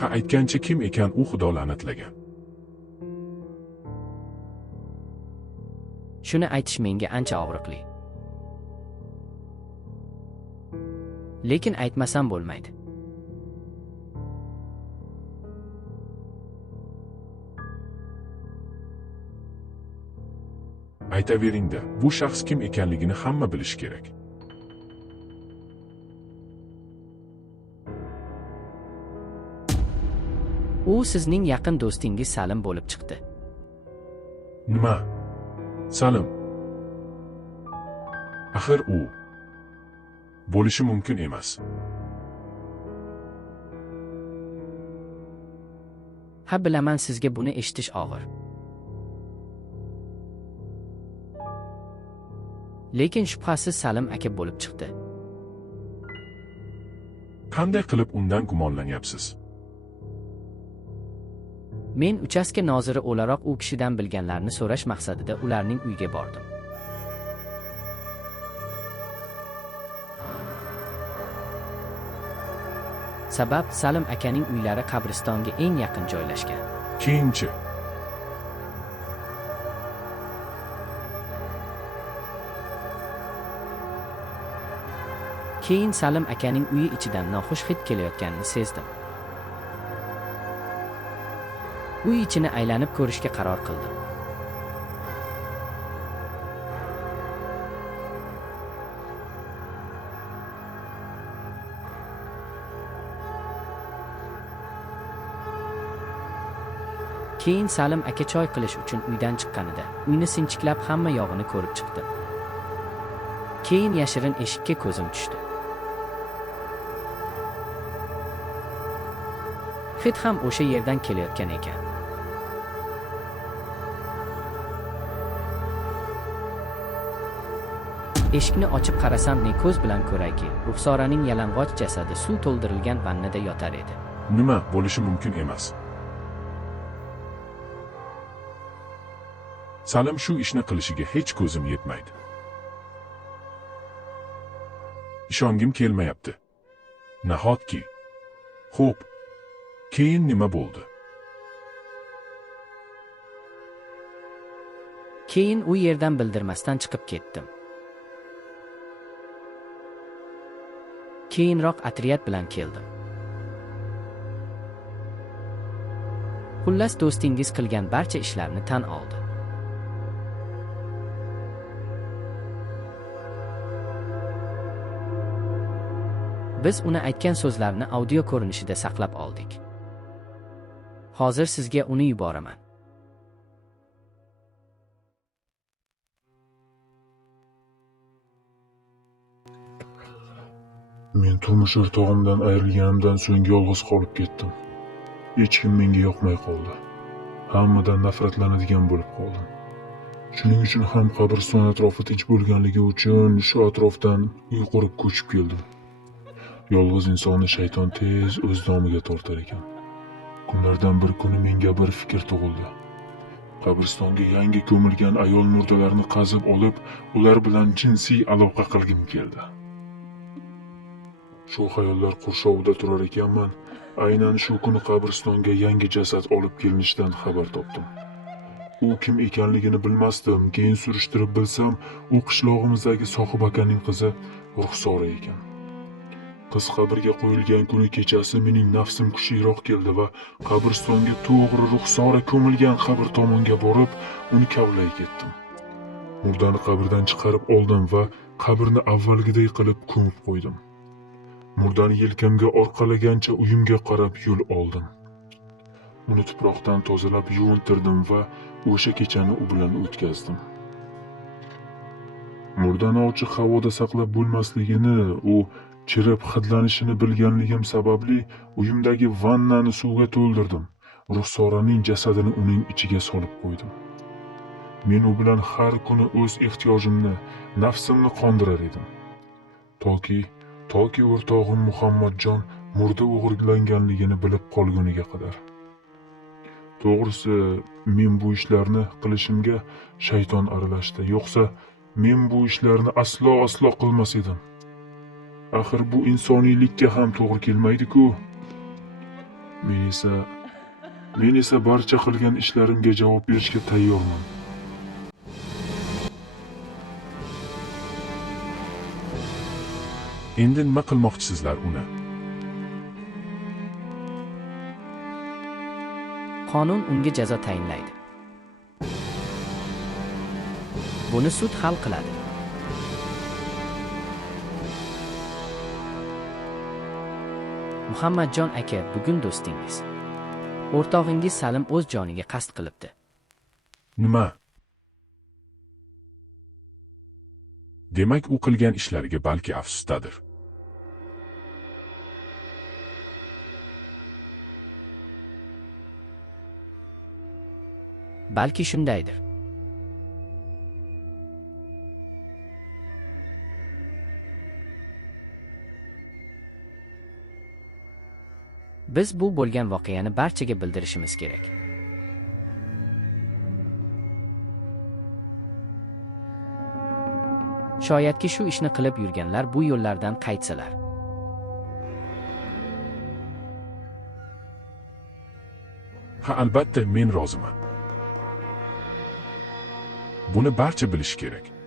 Ha aytgancha kim ekan u Xudo la'natlagan. Shuni aytish menga ancha og'riqli. Lekin aytmasam bo'lmaydi. Aytavering-da, bu shaxs kim ekanligini hamma bilishi kerak. U sizning yaqin do'stingiz Salim bo'lib chiqdi. Nima? Salim. Axir u bo'lishi mumkin emas. Ha, bilaman, sizga buni eshitish og'ir. Lekin shubhasiz Salim aka bo'lib chiqdi. Qanday qilib undan gumonlanyapsiz? Men uchastka noziri o'laroq u kishidan bilganlarni so'rash maqsadida ularning uyiga bordim. Sabab Salim akaning uylari qabristonga eng yaqin joylashgan. Keyinchi Keyin Salim akaning uyi ichidan noxush hid kelayotganini sezdim. Uy ichini aylanib ko'rishga qaror qildim. Keyin Salim aka choy qilish uchun uydan chiqqanida uyni sinchiklab hamma yog'ini ko'rib chiqdim. Keyin yashirin eshikka ko'zim tushdi. Hid ham o'sha yerdan kelayotgan ekan. Eshikni ochib qarasam ne ko'z bilan ko'rayki, Ruxsoraning yalang'och jasadi suv to'ldirilgan vannada yotar edi. nima bo'lishi mumkin emas. Salim shu ishni qilishiga hech ko'zim yetmaydi. Ishongim kelmayapti. Nahotki. Xo'p. Keyin nima bo'ldi? Keyin u yerdan bildirmasdan chiqib ketdim. Keyinroq otryad bilan keldim. Xullas do'stingiz qilgan barcha ishlarni tan oldi. Biz uni aytgan so'zlarni audio ko'rinishida saqlab oldik. Hozir sizga uni yuboraman. Men turmush o'rtog'imdan ayrilganimdan so'ng yolg'iz qolib ketdim. Hech kim menga yoqmay qoldi. Hammadan nafratlanadigan bo'lib qoldim. Shuning uchun ham qabriston atrofi tinch bo'lganligi uchun shu atrofdan uy qurib ko'chib keldim. Yolg'iz insonni shayton tez o'z domiga tortar ekan. Kunlardan bir kuni menga bir fikr tug'ildi. Qabristonga yangi ko'milgan ayol murdalarini qazib olib, ular bilan jinsiy aloqa qilgim keldi. Shu xayollar qurshovida turar ekanman, aynan shu kuni qabristonga yangi jasad olib kelinishidan xabar topdim. U kim ekanligini bilmasdim, keyin surishtirib bilsam, u qishlog'imizdagi Sohib akaning qizi Ruxsora ekan. Qiz qabrga qo'yilgan kuni kechasi mening nafsim kuchliroq keldi va qabristonga to'g'ri Ruxsora ko'milgan qabr tomonga borib, uni kavlay ketdim. Murdani qabrdan chiqarib oldim va qabrni avvalgiday qilib ko'mib qo'ydim. Murdani yelkamga orqalagancha uyimga qarab yo'l oldim. Uni tuproqdan tozalab yuvintirdim va o'sha kechani u bilan o'tkazdim. Murdani ochiq havoda saqlab bo'lmasligini, u chirib hidlanishini bilganligim sababli uyimdagi vannani suvga to'ldirdim. Ruxsoraning jasadini uning ichiga solib qo'ydim. Men u bilan har kuni o'z ehtiyojimni, nafsimni qondirar edim. Toki o'rtog'im Muhammadjon murda o'g'irlanganligini bilib qolguniga qadar. To'g'risi, men bu ishlarni qilishimga shayton aralashdi. Yo'qsa, men bu ishlarni aslo qilmas edim. Axir bu insoniylikka ham to'g'ri kelmaydi-ku. Men esa barcha qilgan ishlarimga javob berishga tayyorman. Endi nima qilmoqchisizlar uni? Qonun unga jazo tayinlaydi. Buni sud hal qiladi. Muhammadjon aka, bugun do'stingiz, o'rtog'ingiz Salim o'z joniga qasd qilibdi. Nima? Demak, u qilgan ishlariga balki afsusdadir. Balki shundaydir. Biz bu bo'lgan voqeani barchaga bildirishimiz kerak. Shoyatki shu ishni qilib yurganlar bu yo'llardan qaytsalar. Ha, albatta men roziman. Buni barcha bilishi kerak.